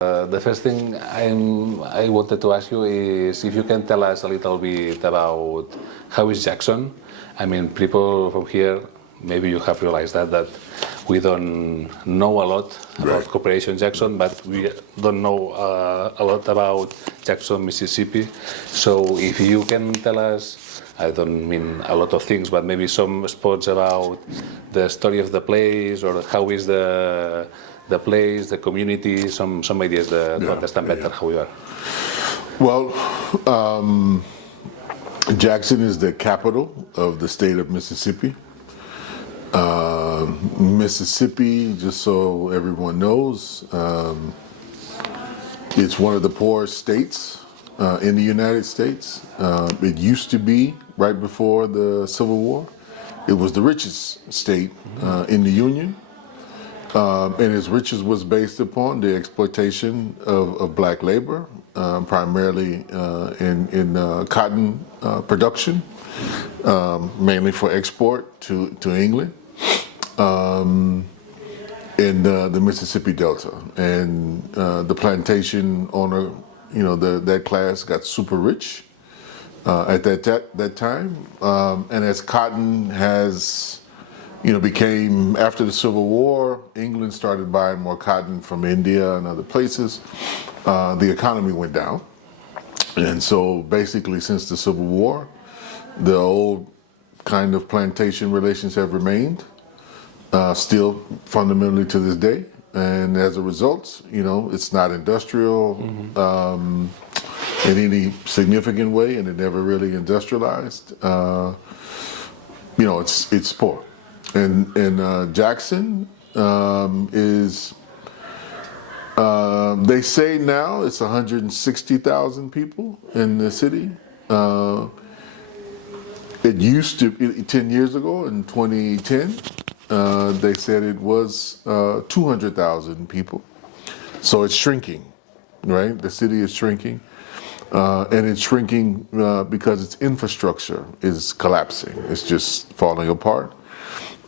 The first thing I wanted to ask you is if you can tell us a little bit about how is Jackson. I mean, people from here, maybe you have realized that we don't know a lot about Corporation Jackson, but we don't know a lot about Jackson, Mississippi. So if you can tell us, I don't mean a lot of things, but maybe some spots about the story of the place or how is the place, the community, some ideas to understand better how we are. Well, Jackson is the capital of the state of Mississippi. Mississippi, just so everyone knows, it's one of the poorest states in the United States. It used to be, right before the Civil War, it was the richest state in the Union. And its riches was based upon the exploitation of black labor, primarily in cotton production, mainly for export to England, in the Mississippi Delta. And the plantation owner, that class got super rich at that time. And as cotton has became, after the Civil War, England started buying more cotton from India and other places. The economy went down. And so basically since the Civil War, the old kind of plantation relations have remained, still fundamentally to this day. And as a result, it's not industrial in any significant way, and it never really industrialized. It's poor. And Jackson is, they say now it's 160,000 people in the city. It used to, 10 years ago in 2010, they said it was 200,000 people. So it's shrinking, right? The city is shrinking. And it's shrinking because its infrastructure is collapsing. It's just falling apart.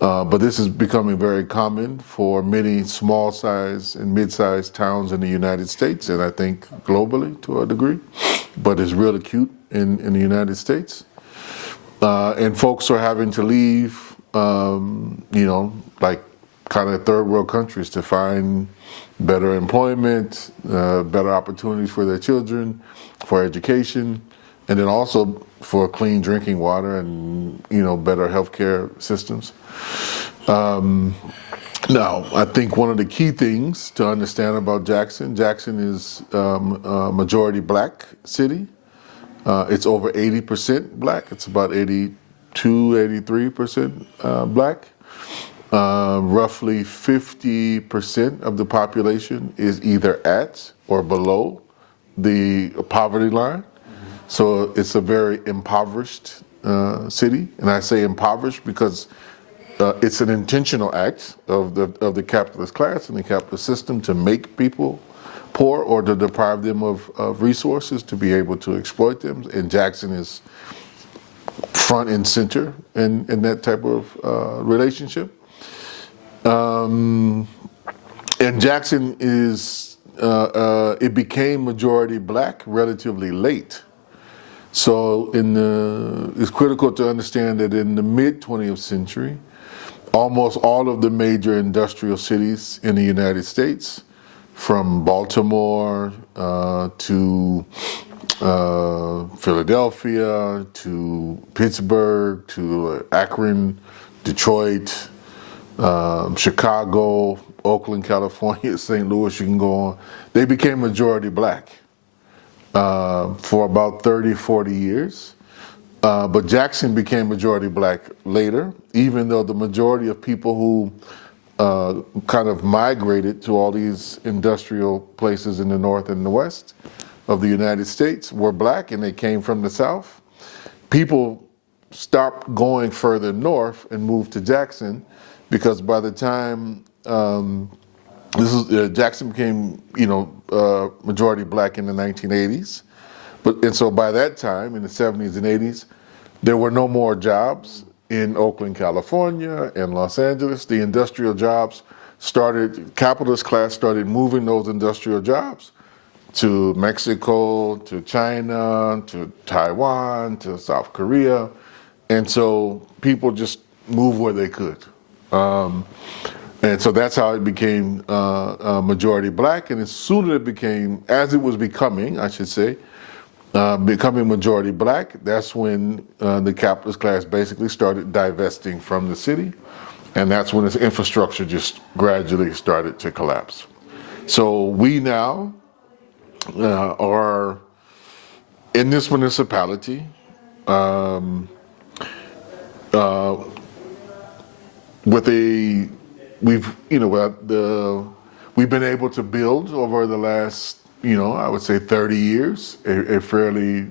But this is becoming very common for many small-sized and mid-sized towns in the United States, and I think globally to a degree, but it's real acute in the United States. And folks are having to leave, like kind of third world countries to find better employment, better opportunities for their children, for education, and then also for clean drinking water and better healthcare systems. Now, I think one of the key things to understand about Jackson is a majority black city. It's over 80% black. It's about 83% black. Roughly 50% of the population is either at or below the poverty line. So it's a very impoverished city, and I say impoverished because it's an intentional act of the capitalist class and the capitalist system to make people poor or to deprive them of resources to be able to exploit them. And Jackson is front and center in that type of relationship. And Jackson is it became majority black relatively late. So it's critical to understand that in the mid-20th century, almost all of the major industrial cities in the United States, from Baltimore to Philadelphia to Pittsburgh to Akron, Detroit, Chicago, Oakland, California, St. Louis, you can go on, they became majority black. For about 30, 40 years. But Jackson became majority black later, even though the majority of people who kind of migrated to all these industrial places in the North and the West of the United States were black, and they came from the South. People stopped going further north and moved to Jackson because by the time Jackson became, majority black in the 1980s. And so by that time, in the 70s and 80s, there were no more jobs in Oakland, California, and Los Angeles. The industrial jobs capitalist class started moving those industrial jobs to Mexico, to China, to Taiwan, to South Korea. And so people just moved where they could. And so that's how it became majority black. And as soon as it was becoming, I should say, becoming majority black, that's when the capitalist class basically started divesting from the city. And that's when its infrastructure just gradually started to collapse. So we now are in this municipality we've been able to build over the last, I would say 30 years, a fairly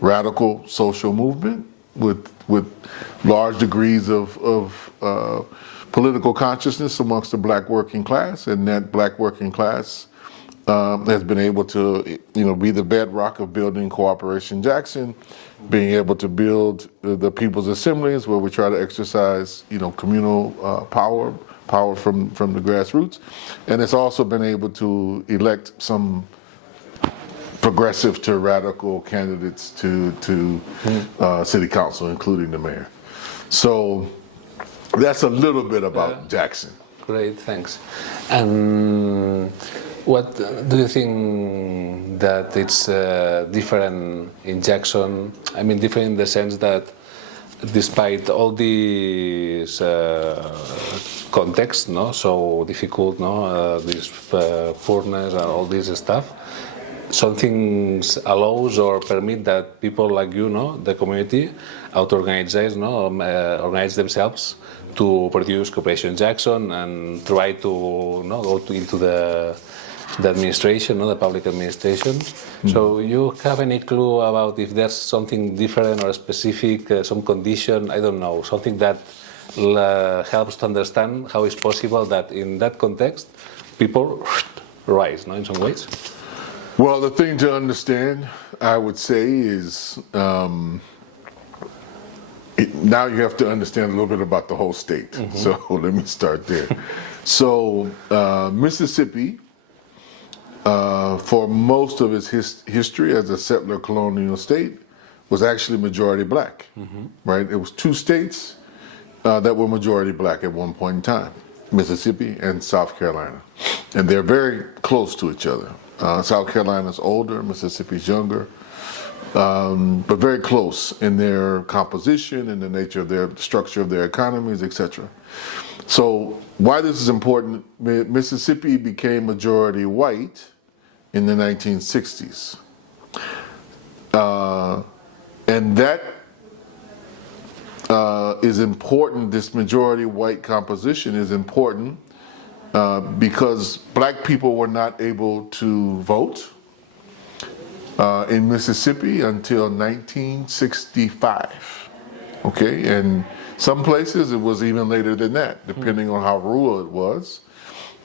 radical social movement with large degrees of political consciousness amongst the black working class, and that black working class has been able to, be the bedrock of building Cooperation Jackson, being able to build the People's Assemblies, where we try to exercise, communal power from the grassroots, and it's also been able to elect some progressive to radical candidates to city council, including the mayor. So that's a little bit about Jackson. Great, thanks. And what do you think that it's different in Jackson? I mean, different in the sense that despite all these context, so difficult, this poorness and all this stuff, some things allows or permit that people like you, the community, auto-organize, organize themselves to produce Cooperation Jackson and try to go into the administration, the public administration. Mm-hmm. So you have any clue about if there's something different or specific, some condition, I don't know, something that helps to understand how it's possible that in that context people rise, in some ways? Well, the thing to understand, I would say, is now you have to understand a little bit about the whole state. Mm-hmm. So let me start there. So Mississippi, for most of its history as a settler colonial state, was actually majority black, mm-hmm. right? It was two states that were majority black at one point in time, Mississippi and South Carolina. And they're very close to each other. South Carolina's older, Mississippi's younger, but very close in their composition and the nature of their structure of their economies, etc. So why this is important, Mississippi became majority white in the 1960s. And that is important, this majority white composition is important because black people were not able to vote in Mississippi until 1965, okay? And some places it was even later than that, depending on how rural it was.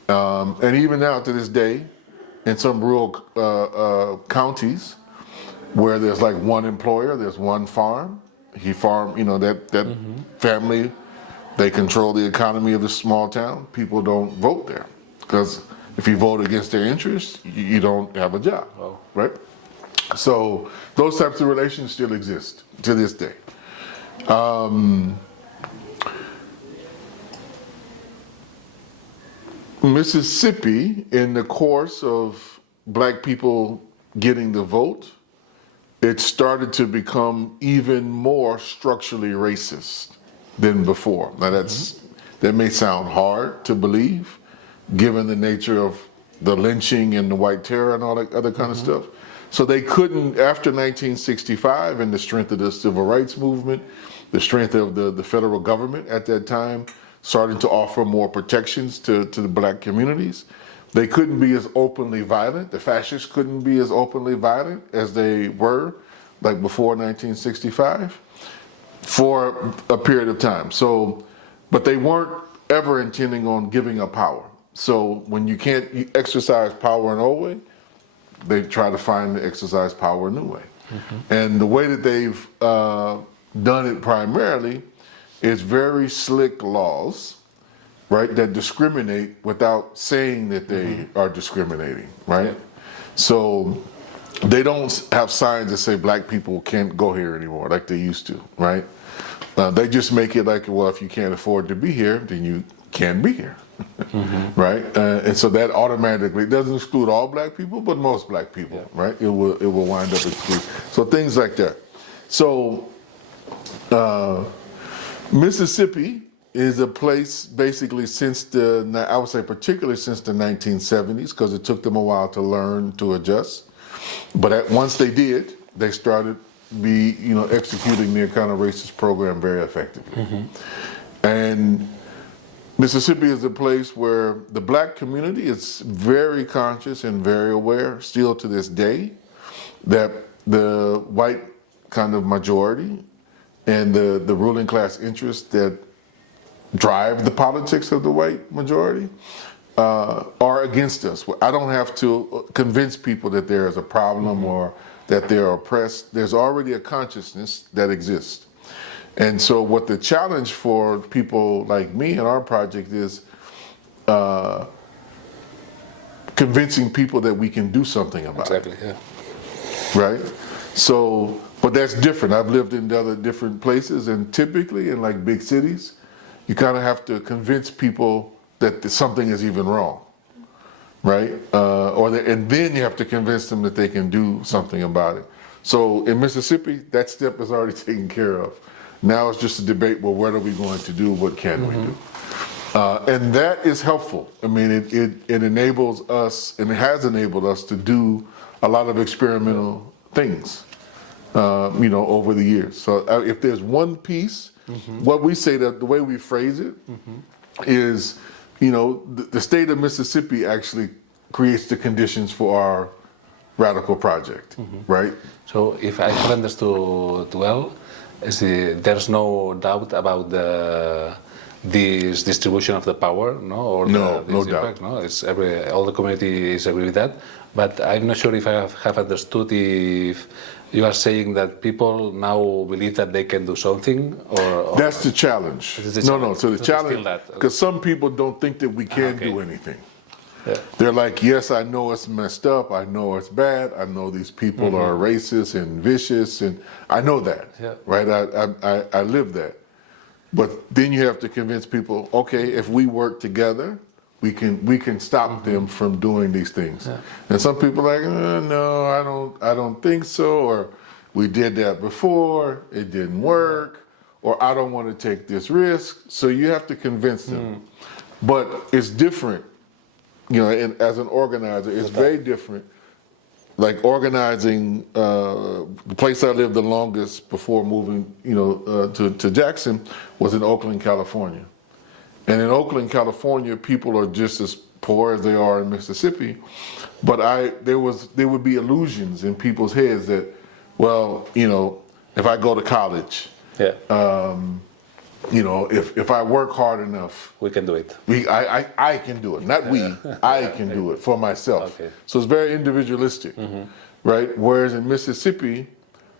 And even now to this day, in some rural counties where there's like one employer, there's one farm, that mm-hmm. family, they control the economy of the small town. People don't vote there because if you vote against their interests, you don't have a job, right? So those types of relations still exist to this day. Mississippi, in the course of black people getting the vote, it started to become even more structurally racist than before. Now that may sound hard to believe, given the nature of the lynching and the white terror and all that other kind of stuff. So they couldn't, after 1965 and the strength of the civil rights movement, the strength of the federal government at that time, starting to offer more protections to the black communities, they couldn't be as openly violent. The fascists couldn't be as openly violent as they were, like before 1965, for a period of time. So, but they weren't ever intending on giving up power. So when you can't exercise power in an old way, they try to find to exercise power a new way. Mm-hmm. And the way that they've done it primarily is very slick laws right, that discriminate without saying that they are discriminating, right? So they don't have signs that say black people can't go here anymore like they used to, right? They just make it like, well, if you can't afford to be here, then you can't be here, right? And so that automatically doesn't exclude all black people, but most black people, right? It will wind up excluding. So things like that. So Mississippi is a place basically since I would say particularly since the 1970s, because it took them a while to learn to adjust. But once they did, they started executing their kind of racist program very effectively. And Mississippi is a place where the black community is very conscious and very aware, still to this day, that the white kind of majority and the ruling class interests that drive the politics of the white majority are against us. I don't have to convince people that there is a problem or that they're oppressed. There's already a consciousness that exists. And so what the challenge for people like me and our project is convincing people that we can do something about it. Exactly, yeah. Right? So, but that's different. I've lived in other different places, and typically in like big cities, you kind of have to convince people that something is even wrong, right? And then you have to convince them that they can do something about it. So in Mississippi, that step is already taken care of. Now it's just a debate, well, what are we going to do? What can we do? And that is helpful. I mean, it enables us, and it has enabled us to do a lot of experimental things, over the years. So if there's one piece, what we say, that the way we phrase it is, the state of Mississippi actually creates the conditions for our radical project, right? So if I have understood well, there's no doubt about this distribution of the power, no? Or no impact, doubt. No? It's all the community is agree with that. But I'm not sure if I have understood if you are saying that people now believe that they can do something, or that's the challenge. No. So the challenge, because some people don't think that we can do anything. Yeah. They're like, yes, I know it's messed up. I know it's bad. I know these people are racist and vicious, and I know that, right? I live that. But then you have to convince people, okay, if we work together, we can stop them from doing these things. Yeah. And some people are like, no, I don't think so, or we did that before, it didn't work, or I don't want to take this risk. So you have to convince them. But it's different. And as an organizer, it's very different. Like organizing, the place I lived the longest before moving, to Jackson was in Oakland, California. And in Oakland, California, people are just as poor as they are in Mississippi. But there would be illusions in people's heads that, well, if I go to college, if I work hard enough, we can do it. I can do it. Not we. I can do it for myself. Okay. So it's very individualistic, right? Whereas in Mississippi,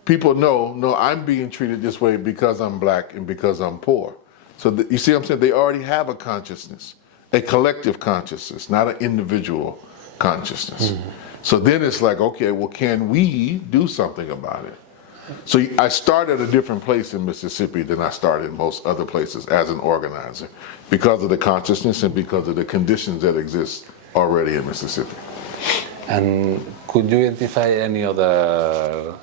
people know, no, I'm being treated this way because I'm black and because I'm poor. So you see what I'm saying? They already have a consciousness, a collective consciousness, not an individual consciousness. So then it's like, okay, well, can we do something about it? So I started at a different place in Mississippi than I started in most other places as an organizer, because of the consciousness and because of the conditions that exist already in Mississippi. And could you identify any other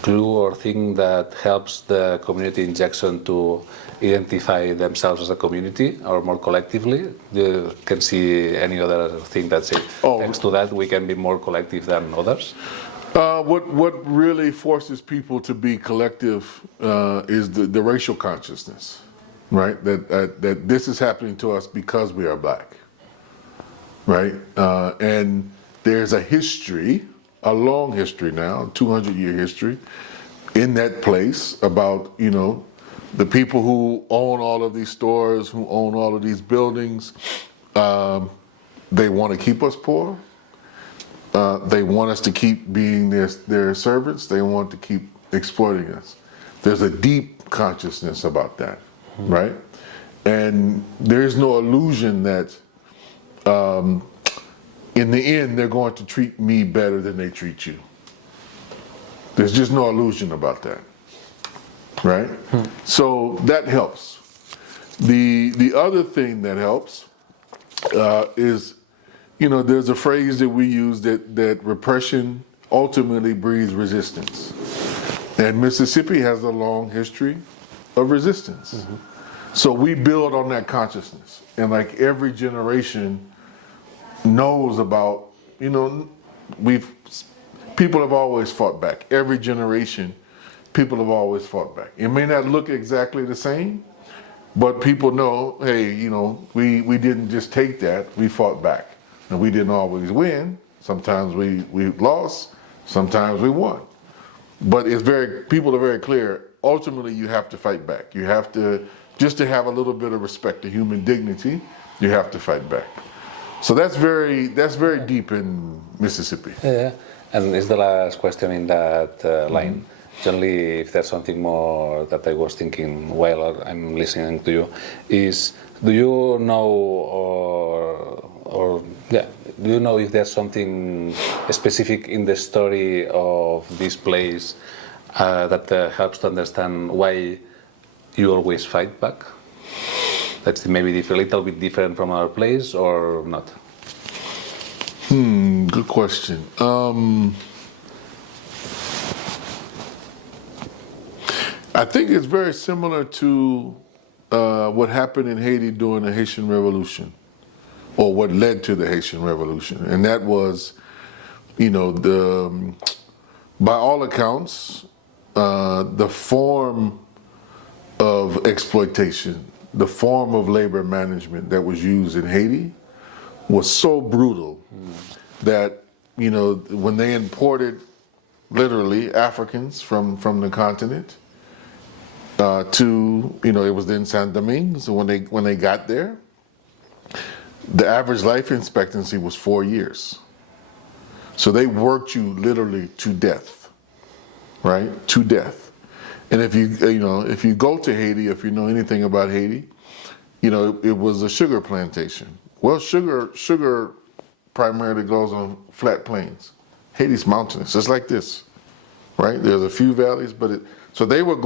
clue or thing that helps the community in Jackson to identify themselves as a community or more collectively? You can see any other thing that says, thanks to that, we can be more collective than others? What really forces people to be collective is the racial consciousness, right? That this is happening to us because we are black, right? And there's a history, a long history now, 200-year history, in that place about, the people who own all of these stores, who own all of these buildings. They want to keep us poor. They want us to keep being their servants. They want to keep exploiting us. There's a deep consciousness about that, right? And there is no illusion that in the end they're going to treat me better than they treat you. There's just no illusion about that, right? So that helps. The other thing that helps is, there's a phrase that we use that repression ultimately breeds resistance. And Mississippi has a long history of resistance. So we build on that consciousness. And like every generation knows about, people have always fought back. Every generation, people have always fought back. It may not look exactly the same, but people know, hey, we didn't just take that, we fought back. And we didn't always win. Sometimes we lost, sometimes we won. But people are very clear, ultimately you have to fight back. You have to, just to have a little bit of respect to human dignity, you have to fight back. So that's very deep in Mississippi. Yeah, and it's the last question in that line. Generally, if there's something more that I was thinking while I'm listening to you, is do you know do you know if there's something specific in the story of this place that helps to understand why you always fight back? That's maybe a little bit different from our place or not? Good question. I think it's very similar to what happened in Haiti during the Haitian Revolution, or what led to the Haitian Revolution. And that was, by all accounts, the form of exploitation, the form of labor management that was used in Haiti was so brutal that, when they imported literally Africans from the continent to, it was then Saint Domingue. So when they got there, the average life expectancy was 4 years. So they worked you literally to death, right? To death. And if you go to Haiti, if you know anything about Haiti, it was a sugar plantation. Well, sugar primarily grows on flat plains. Haiti's mountainous, just like this, right? There's a few valleys, so they were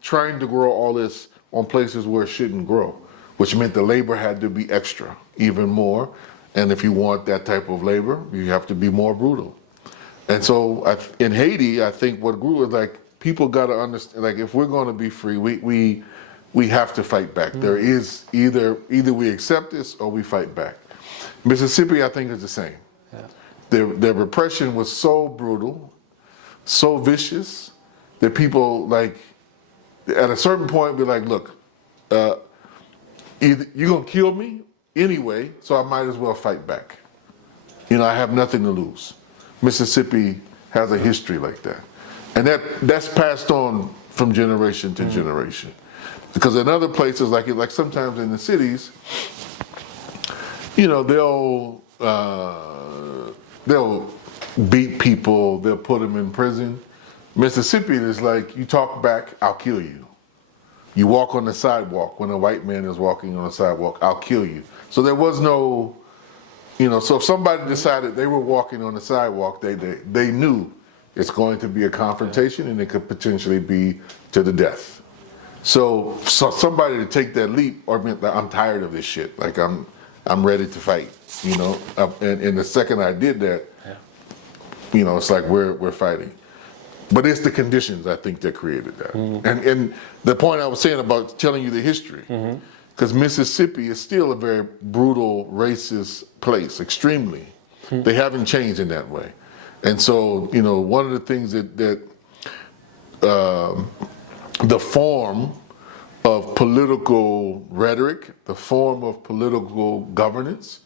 trying to grow all this on places where it shouldn't grow, which meant the labor had to be extra, even more. And if you want that type of labor, you have to be more brutal. And so in Haiti, I think what grew is like, people got to understand, like, if we're going to be free, we have to fight back. There is either we accept this or we fight back. Mississippi, I think, is the same. Yeah. Their repression was so brutal, so vicious, that people, like, at a certain point, be like, look, either you're going to kill me anyway, so I might as well fight back. I have nothing to lose. Mississippi has a history like that. And that's passed on from generation to generation. Because in other places, like sometimes in the cities, they'll beat people, they'll put them in prison. Mississippi is like, you talk back, I'll kill you. You walk on the sidewalk, when a white man is walking on the sidewalk, I'll kill you. So there was no, so if somebody decided they were walking on the sidewalk, they knew it's going to be a confrontation and it could potentially be to the death. So somebody to take that leap, or I'm tired of this shit, like I'm ready to fight, and the second I did that, it's like we're fighting. But it's the conditions, I think, that created that. And the point I was saying about telling you the history, because Mississippi is still a very brutal, racist place, extremely. They haven't changed in that way. And so, one of the things that the form of political rhetoric, the form of political governance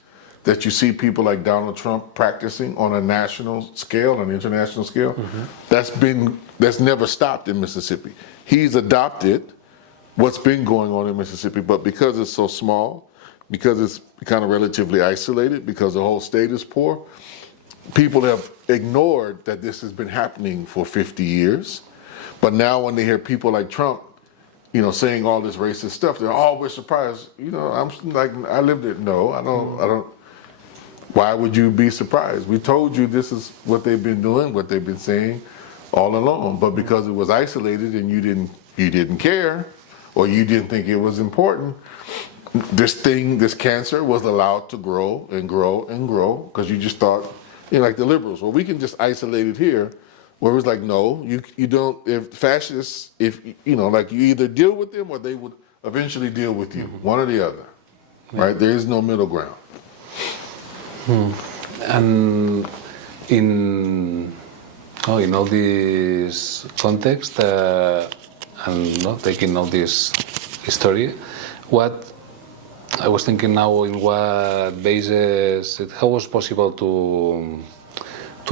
that you see people like Donald Trump practicing on a national scale, on an international scale, that's never stopped in Mississippi. He's adopted what's been going on in Mississippi, but because it's so small, because it's kind of relatively isolated, because the whole state is poor, people have ignored that this has been happening for 50 years. But now when they hear people like Trump saying all this racist stuff. They're always surprised. I'm like, I lived it. No, I don't. Why would you be surprised? We told you this is what they've been doing, what they've been saying all along. But because it was isolated and you didn't care, or you didn't think it was important, this cancer was allowed to grow and grow and grow because you just thought, like the liberals, well, we can just isolate it here. Where it was like, no, you don't. If fascists, like you either deal with them or they would eventually deal with you, one or the other, right? There is no middle ground. And in all this context, and taking all this history, what I was thinking now, in what basis, how was possible to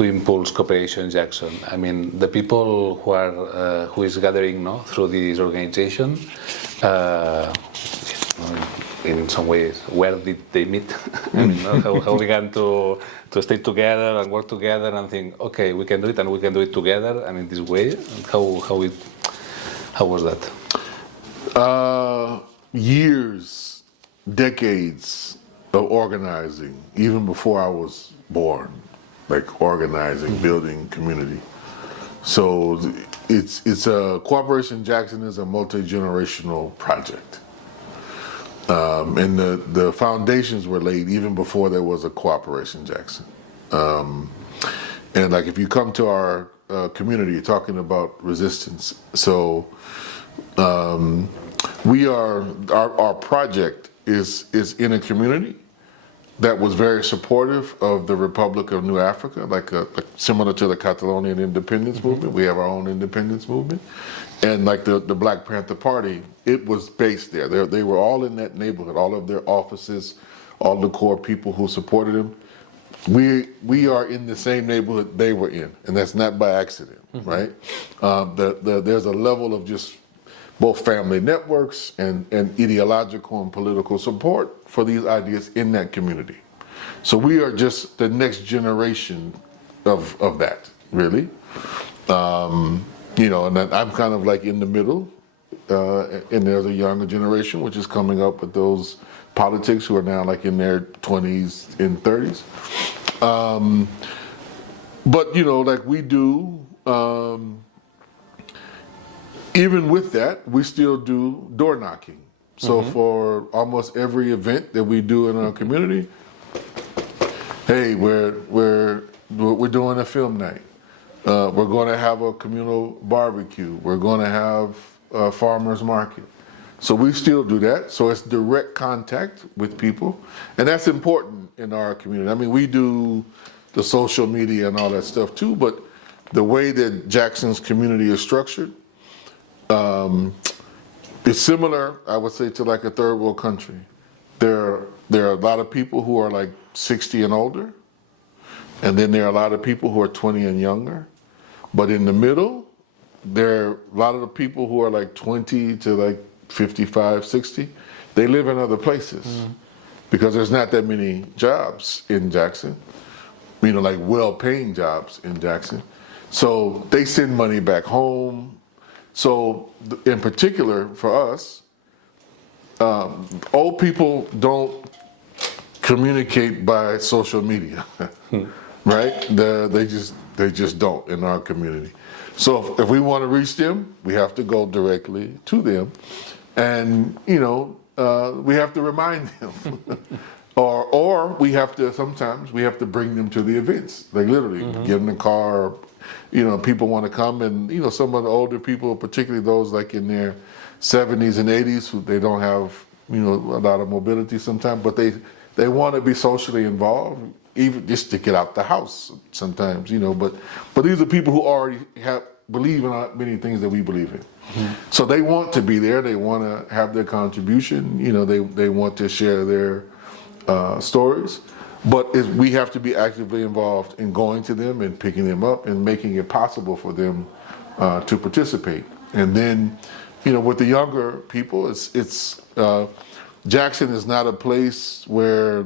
impulse cooperation in Jackson? I mean, the people who is gathering through this organization, in some ways, where did they meet? I mean, how began to stay together and work together and think, okay, we can do it and we can do it together and in this way. How was that? Years, decades of organizing, even before I was born, like organizing, building community. So it's a Cooperation Jackson is a multi-generational project. And the foundations were laid even before there was a Cooperation Jackson. And like if you come to our community, you're talking about resistance. So our project is in a community that was very supportive of the Republic of New Africa, like similar to the Catalonian independence movement. We have our own independence movement. And like the Black Panther Party, it was based there. They were all in that neighborhood, all of their offices, all the core people who supported them. We are in the same neighborhood they were in, and that's not by accident, right? There's a level of just both family networks and ideological and political support for these ideas in that community. So we are just the next generation of that, really. And I'm kind of like in the middle, and there's a younger generation which is coming up with those politics who are now like in their 20s and 30s. But like we do, even with that, we still do door knocking. So for almost every event that we do in our community, hey, we're doing a film night. We're going to have a communal barbecue. We're going to have a farmer's market. So we still do that. So it's direct contact with people. And that's important in our community. I mean, we do the social media and all that stuff too, but the way that Jackson's community is structured, it's similar, I would say, to like a third world country. There are a lot of people who are like 60 and older, and then there are a lot of people who are 20 and younger. But in the middle, there are a lot of the people who are like 20 to like 55, 60. They live in other places because there's not that many jobs in Jackson, like well-paying jobs in Jackson. So they send money back home. So in particular for us, old people don't communicate by social media, right? They just don't in our community. So if we want to reach them, we have to go directly to them, and we have to remind them, or sometimes we have to bring them to the events, like literally give them a car. People want to come, and some of the older people, particularly those like in their 70s and 80s, who they don't have a lot of mobility sometimes, but they want to be socially involved, even just to get out the house sometimes, but these are people who already believe in many things that we believe in. So they want to be there, they want to have their contribution, they want to share their stories, but we have to be actively involved in going to them and picking them up and making it possible for them to participate. And then, with the younger people, it's Jackson is not a place where,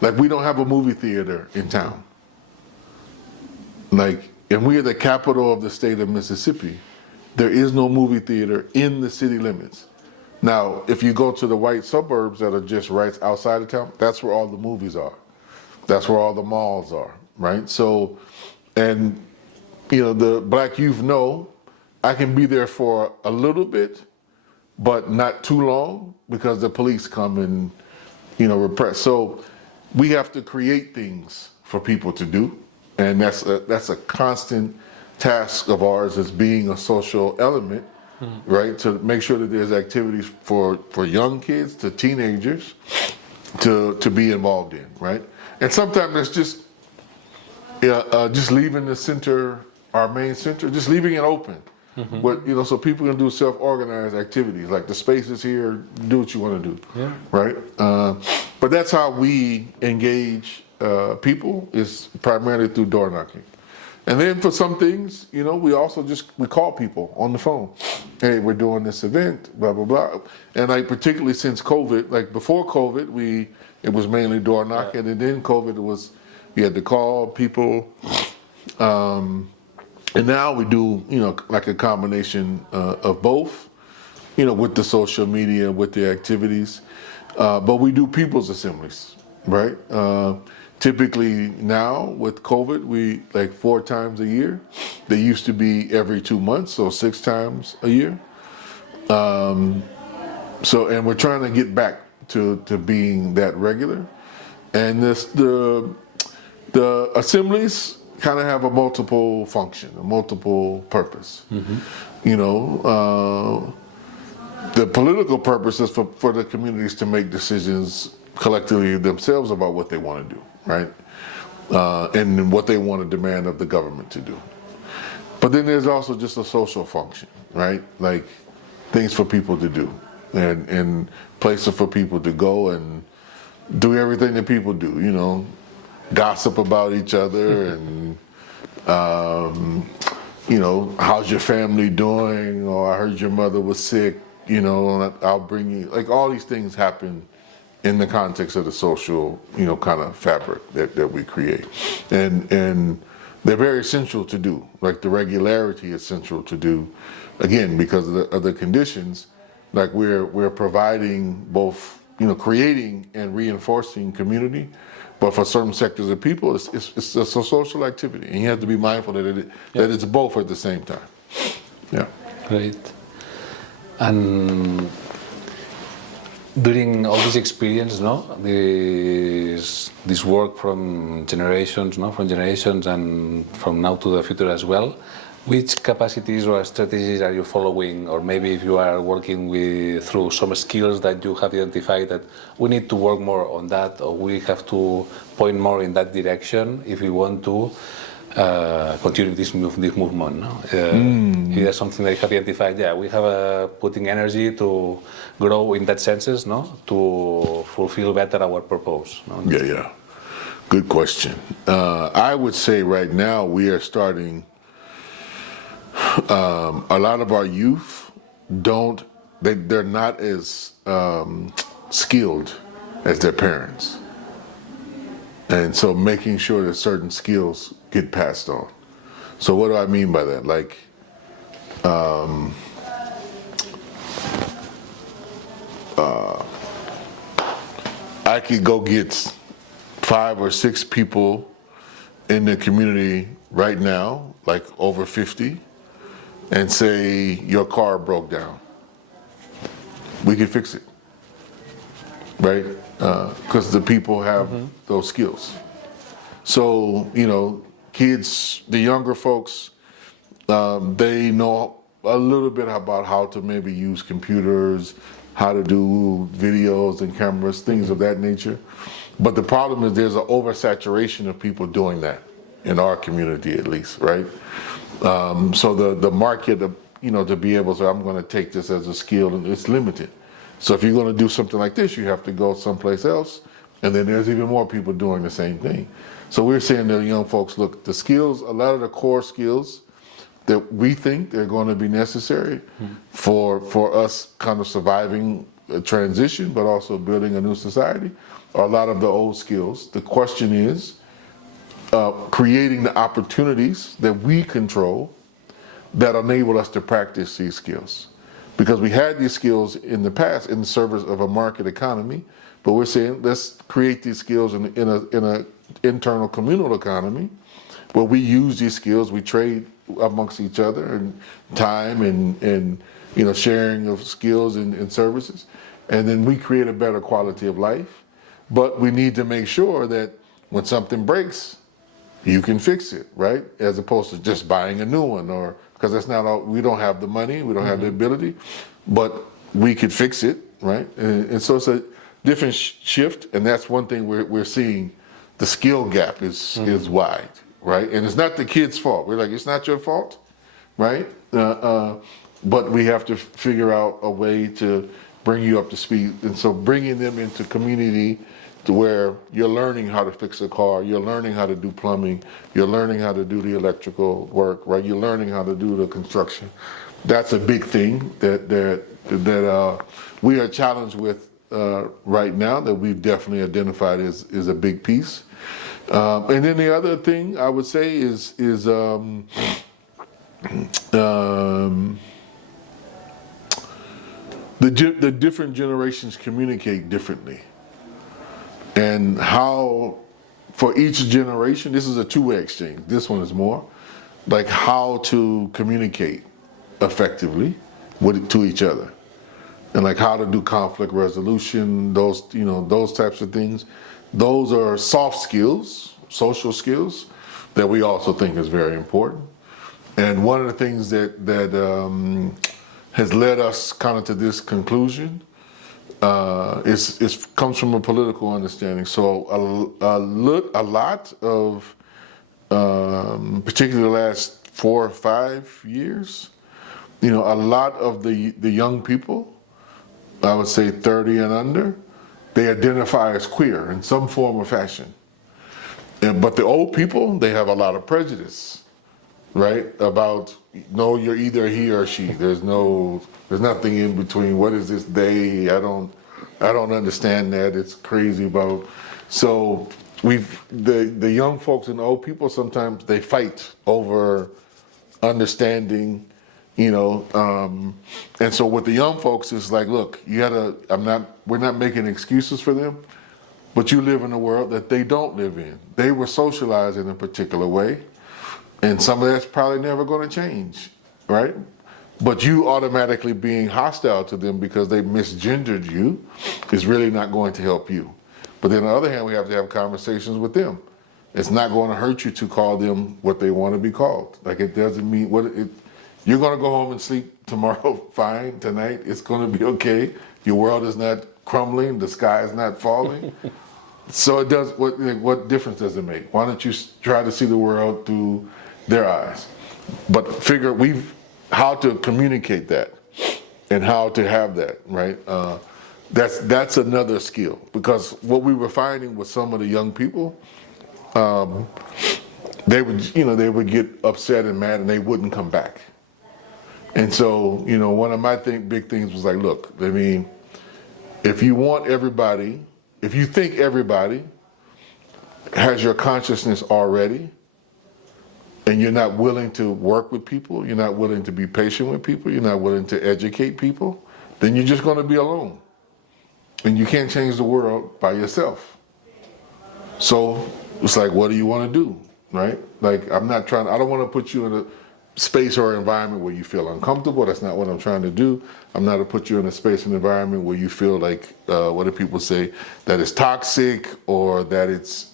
like, we don't have a movie theater in town. And we are the capital of the state of Mississippi. there is no movie theater in the city limits. Now, if you go to the white suburbs that are just right outside of town, that's where all the movies are. That's where all the malls are, right? So, and the black youth know I can be there for a little bit, but not too long because the police come and, repress. So we have to create things for people to do. And that's a constant task of ours as being a social element, right? To make sure that there's activities for young kids to teenagers to be involved in, right? And sometimes it's just leaving the center, our main center, just leaving it open. But so people can do self-organized activities, like the space is here, do what you want to do, right? But that's how we engage people, is primarily through door knocking. And then for some things, we also we call people on the phone. Hey, we're doing this event, blah, blah, blah. And like particularly since COVID, like before COVID, it was mainly door knocking, and then COVID we had to call people. And now we do, like a combination of both, with the social media, with the activities. But we do people's assemblies, right? Typically now with COVID, we 4 times a year. They used to be every 2 months, so 6 times a year. And we're trying to get back to being that regular. And the assemblies kind of have a multiple function, a multiple purpose. The political purpose is for the communities to make decisions collectively themselves about what they want to do, right? And what they want to demand of the government to do. But then there's also just a social function, right? Like things for people to do and places for people to go and do everything that people do, gossip about each other and, how's your family doing? Or I heard your mother was sick, and I'll bring you, all these things happen in the context of the social, kind of fabric that we create. And they're very essential to do. Like the regularity is essential to do, again, because of the conditions. Like we're providing both, creating and reinforcing community, but for certain sectors of people, it's a social activity, and you have to be mindful that it's both at the same time. Yeah. Great. And during all this experience, this work from generations, and from now to the future as well, which capacities or strategies are you following, or maybe if you are working through some skills that you have identified that we need to work more on that, or we have to point more in that direction if we want to continue this movement. Is that something that you have identified? Yeah, we have putting energy to grow in that senses, to fulfill better our purpose. Yeah. Good question. I would say right now we are starting. A lot of our youth they're not as skilled as their parents. And so making sure that certain skills get passed on. So what do I mean by that? Like, I could go get 5 or 6 people in the community right now, like over 50, and say, your car broke down. We can fix it, right? Because the people have those skills. So, kids, the younger folks, they know a little bit about how to maybe use computers, how to do videos and cameras, things of that nature. But the problem is there's an oversaturation of people doing that, in our community at least, right? So the market, to be able to, I'm going to take this as a skill, and it's limited. So if you're going to do something like this, you have to go someplace else, and then there's even more people doing the same thing. So we're saying to young folks, look, the skills, a lot of the core skills that we think they're going to be necessary for us kind of surviving a transition, but also building a new society, are a lot of the old skills. The question is, creating the opportunities that we control that enable us to practice these skills. Because we had these skills in the past in the service of a market economy, but we're saying let's create these skills in a internal communal economy where we use these skills, we trade amongst each other and time and sharing of skills and services, and then we create a better quality of life. But we need to make sure that when something breaks, you can fix it, right? As opposed to just buying a new one, or because that's not all. We don't have the money, we don't have the ability, but we could fix it, right? And so it's a different shift, and that's one thing we're seeing. The skill gap is wide, right? And it's not the kid's fault. We're like, it's not your fault, right? But we have to figure out a way to bring you up to speed. And so bringing them into community to where you're learning how to fix a car, you're learning how to do plumbing, you're learning how to do the electrical work, right? You're learning how to do the construction. That's a big thing that we are challenged with right now, that we've definitely identified is a big piece. And then the other thing I would say is the different generations communicate differently. And how, for each generation, this is a two-way exchange. This one is more like how to communicate effectively to each other, and like how to do conflict resolution. Those types of things. Those are soft skills, social skills, that we also think is very important. And one of the things that has led us kind of to this conclusion comes from a political understanding. So a lot of, particularly the last 4 or 5 years, a lot of the young people, I would say 30 and under, they identify as queer in some form or fashion. But the old people, they have a lot of prejudice, right? About, no, you're either he or she. There's nothing in between. What is this they? I don't understand that. It's crazy about. So the young folks and the old people, sometimes they fight over understanding, and so with the young folks, it's like, look, we're not making excuses for them, but you live in a world that they don't live in. They were socialized in a particular way, and some of that's probably never going to change, right? But you automatically being hostile to them because they misgendered you is really not going to help you. But then on the other hand, we have to have conversations with them. It's not going to hurt you to call them what they want to be called. Like, it doesn't mean you're going to go home and sleep tomorrow fine, tonight. It's going to be okay. Your world is not crumbling. The sky is not falling. So it does. What difference does it make? Why don't you try to see the world through their eyes? But figure how to communicate that and how to have that, right? That's another skill, because what we were finding with some of the young people, they would get upset and mad and they wouldn't come back. And so, one of my big things was like, look, I mean, if you think everybody has your consciousness already, and you're not willing to work with people, you're not willing to be patient with people, you're not willing to educate people, then you're just going to be alone. And you can't change the world by yourself. So it's like, what do you want to do, right? Like, I don't want to put you in a space or environment where you feel uncomfortable. That's not what I'm trying to do. I'm not to put you in a space and environment where you feel like, what do people say, that it's toxic or that it's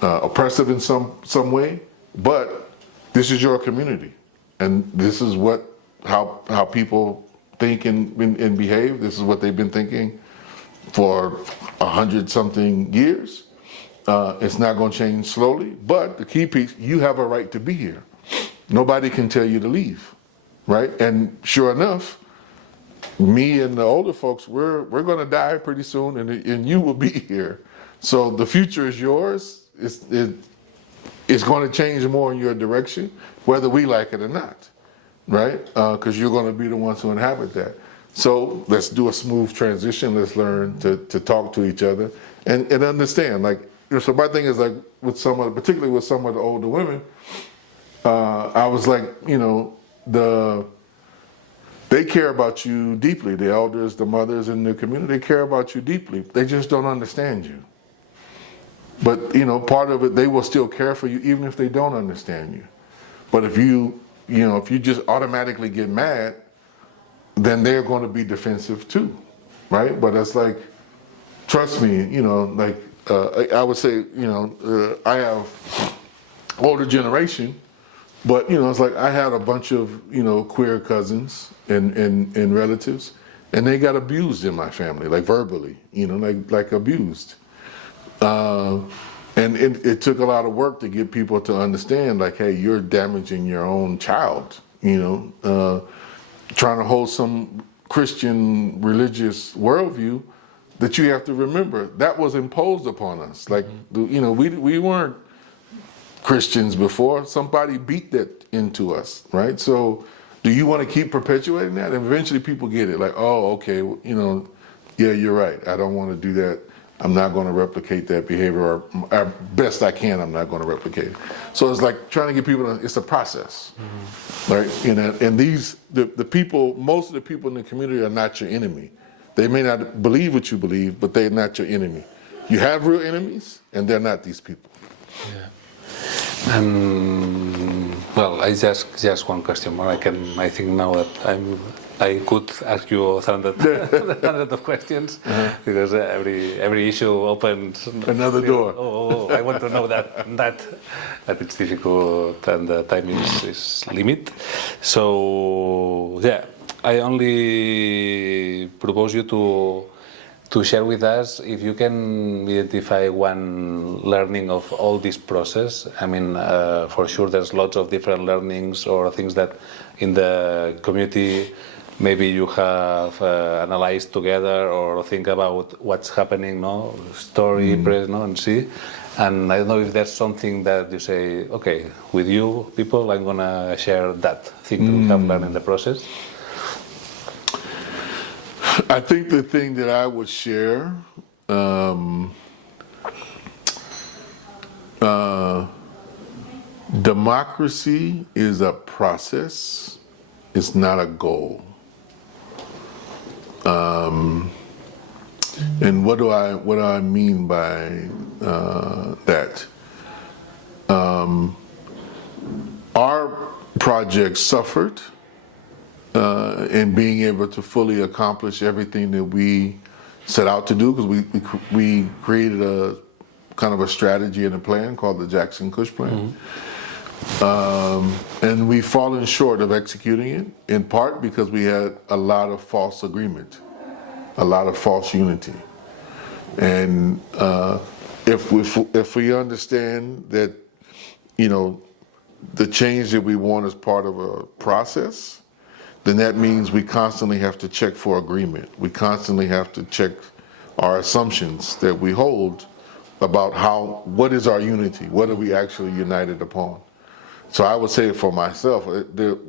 oppressive in some way. But this is your community, and this is how people think and behave. This is what they've been thinking for 100-something years. It's not going to change slowly, but the key piece, you have a right to be here. Nobody can tell you to leave, right? And sure enough, me and the older folks, we're going to die pretty soon, and you will be here. So the future is yours. It's going to change more in your direction, whether we like it or not, right? Because you're going to be the ones who inhabit that. So let's do a smooth transition. Let's learn to talk to each other and understand. Like, so my thing is, like, particularly with some of the older women, I was like, they care about you deeply. The elders, the mothers in the community, they care about you deeply. They just don't understand you. But, part of it, they will still care for you even if they don't understand you. But if you just automatically get mad, then they're going to be defensive too, right? But it's like, trust me, I would say, I have older generation, but it's like I had a bunch of queer cousins and relatives, and they got abused in my family, like verbally, like abused. And it took a lot of work to get people to understand, like, hey, you're damaging your own child, trying to hold some Christian religious worldview that you have to remember that was imposed upon us. Like, we weren't Christians before. Somebody beat that into us, right? So do you want to keep perpetuating that? And eventually people get it, like, oh, okay, yeah, you're right. I don't want to do that. I'm not going to replicate that behavior, or best I can, I'm not going to replicate it. So it's like trying to get people to, it's a process, right? And the people, most of the people in the community are not your enemy. They may not believe what you believe, but they're not your enemy. You have real enemies, and they're not these people. Yeah. And well, I just one question more. I think now that I could ask you hundreds of questions, because every issue opens another door. I want to know that it's difficult and the time is limit. So yeah, I only propose you to share with us if you can identify one learning of all this process. I mean, for sure there's lots of different learnings or things that in the community maybe you have analyzed together or think about what's happening, no? Story, press, no? And see. And I don't know if there's something that you say, okay, with you people, I'm gonna share that thing that we have learned in the process. I think the thing that I would share, democracy is a process, it's not a goal. And what do I mean by that? Our project suffered in being able to fully accomplish everything that we set out to do, because we created a kind of a strategy and a plan called the Jackson-Kush Plan. And we've fallen short of executing it, in part because we had a lot of false agreement, a lot of false unity. And if we understand that, the change that we want is part of a process, then that means we constantly have to check for agreement. We constantly have to check our assumptions that we hold about what is our unity? What are we actually united upon? So I would say for myself,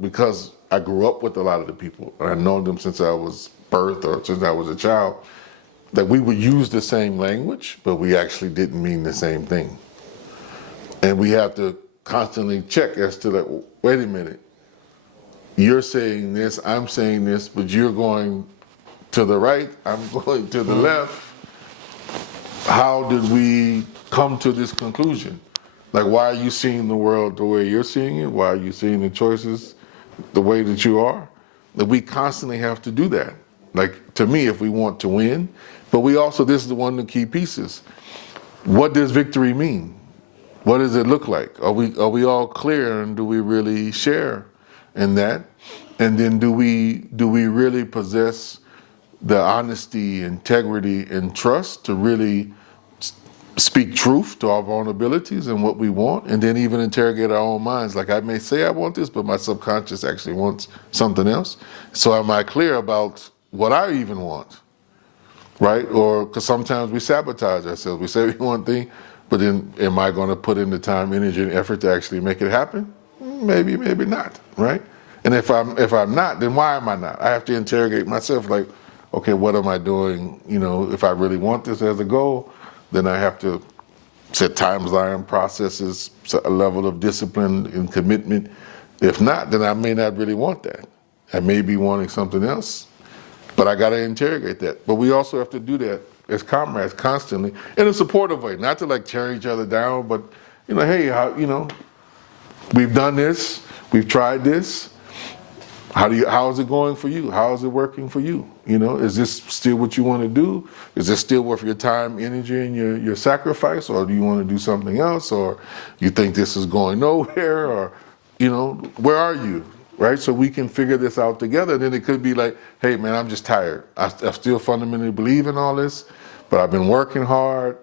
because I grew up with a lot of the people, and I've known them since I was birthed or since I was a child, that we would use the same language, but we actually didn't mean the same thing. And we have to constantly check as to that, wait a minute, you're saying this, I'm saying this, but you're going to the right, I'm going to the left. How did we come to this conclusion? Like, why are you seeing the world the way you're seeing it? Why are you seeing the choices the way that you are? That we constantly have to do that. Like, to me, if we want to win, but we also, this is one of the key pieces. What does victory mean? What does it look like? Are we all clear, and do we really share in that? And then do we really possess the honesty, integrity, and trust to really speak truth to our vulnerabilities and what we want, and then even interrogate our own minds. Like, I may say I want this, but my subconscious actually wants something else. So am I clear about what I even want, right? Or, because sometimes we sabotage ourselves. We say we want things, but then am I going to put in the time, energy, and effort to actually make it happen? Maybe, maybe not, right? And if I'm not, then why am I not? I have to interrogate myself, like, okay, what am I doing? If I really want this as a goal, then I have to set timeline, processes, a level of discipline and commitment. If not, then I may not really want that. I may be wanting something else, but I got to interrogate that. But we also have to do that as comrades constantly in a supportive way, not to like tear each other down, but hey, we've done this, we've tried this. How is it going for you? How is it working for you? Is this still what you want to do? Is this still worth your time, energy, and your sacrifice? Or do you want to do something else? Or you think this is going nowhere? Or, where are you? Right? So we can figure this out together. Then it could be like, hey man, I'm just tired. I still fundamentally believe in all this, but I've been working hard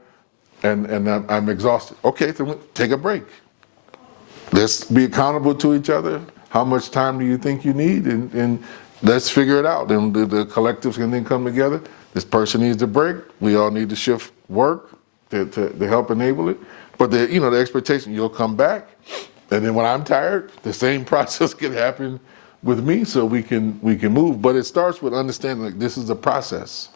and I'm exhausted. Okay, then take a break. Let's be accountable to each other. How much time do you think you need? And let's figure it out. And the collectives can then come together. This person needs a break. We all need to shift work to help enable it. But the expectation, you'll come back. And then when I'm tired, the same process can happen with me so we can move. But it starts with understanding like this is a process.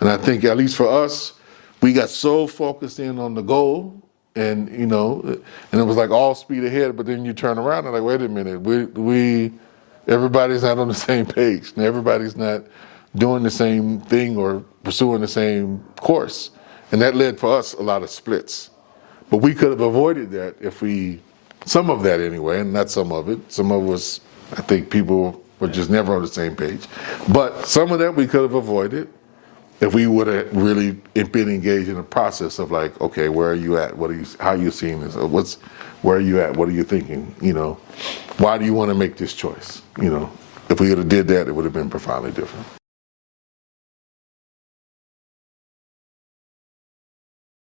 And I think at least for us, we got so focused in on the goal. And and it was like all speed ahead, but then you turn around and like, wait a minute, everybody's not on the same page, and everybody's not doing the same thing or pursuing the same course, and that led for us a lot of splits. But we could have avoided that if some of that anyway, and not some of it. Some of us, I think, people were just never on the same page, but some of that we could have avoided. If we would have really been engaged in a process of like, okay, where are you at? How are you seeing this? Where are you at? What are you thinking? Why do you want to make this choice? If we would have did that, it would have been profoundly different.